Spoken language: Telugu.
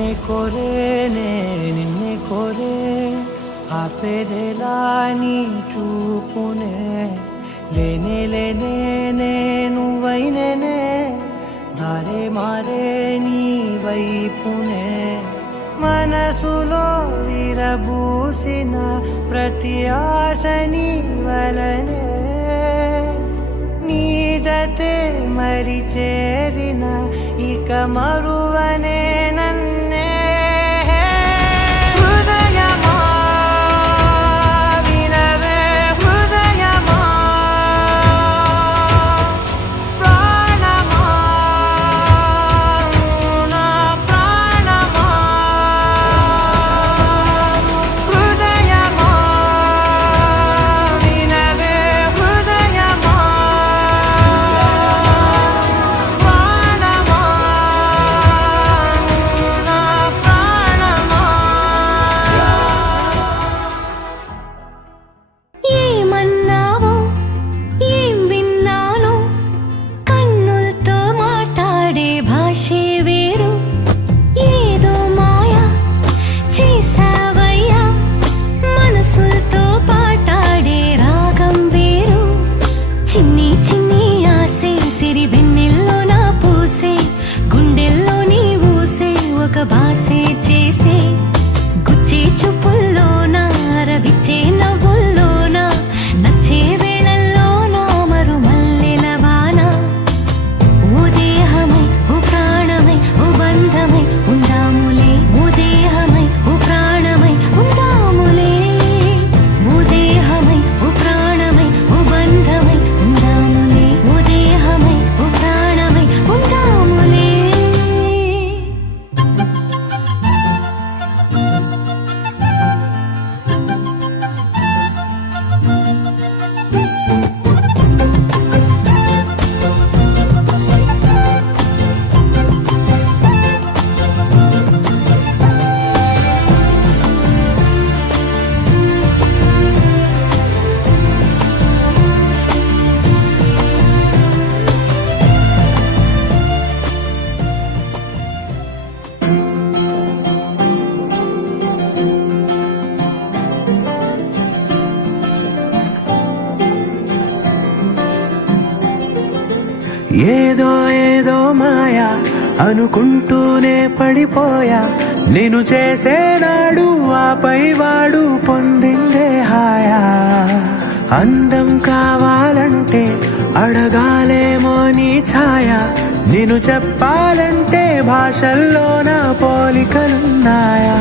నిన్నే కోరేనే నిన్నే కోరే ఆపేదేలా నీ చూపునే లేనే లేనే నువ్వైనేనే దారే మారే నీ వైపునే మనసులో విరబూసిన ప్రతి ఆశ నీ వలనే నీ జతే మరి చేరిన ఇక మరువనే నన్నే హృదయమా వినవే హృదయమా ప్రాణమా నా ప్రాణమా హృదయమా వినవే హృదయమా ప్రాణమా నా ప్రాణమా ఏమన్నావో ఏం విన్నానో కన్నులతో మాట్లాడే భాషే వేరు ఏదో మాయా చేసావయ్యా మనసులతో పాటాడే రాగం వేరు చిన్ని చిన్ని ఆసే సిరి వెన్నెల్లో నా పూసే గుండెల్లో నీ ఊసే ఒక భాసే చేసే గుచ్చే చూపుల్లోన రవిచ్చే నవ్వుల్లోన నచ్చే వేళల్లోన మరు మల్లెల వాన ఓ దేహమై ఓ ప్రాణమై ఓ బంధమై ఉందాములే ఓ దేహమై ఓ ప్రాణమై ఉందాములే ఓ దేహమై ఓ ప్రాణమై ఓ బంధమై ఉందాములే ఓ దేహమై ఓ ప్రాణమై ఉందాములే ఏదో ఏదో మాయా అనుకుంటూనే పడిపోయా నేను చేసేనాడు ఆపై వాడు పొందిందే హాయా అందం కావాలంటే అడగాలేమో నీ ఛాయ నేను చెప్పాలంటే భాషల్లో నా పోలికలున్నాయా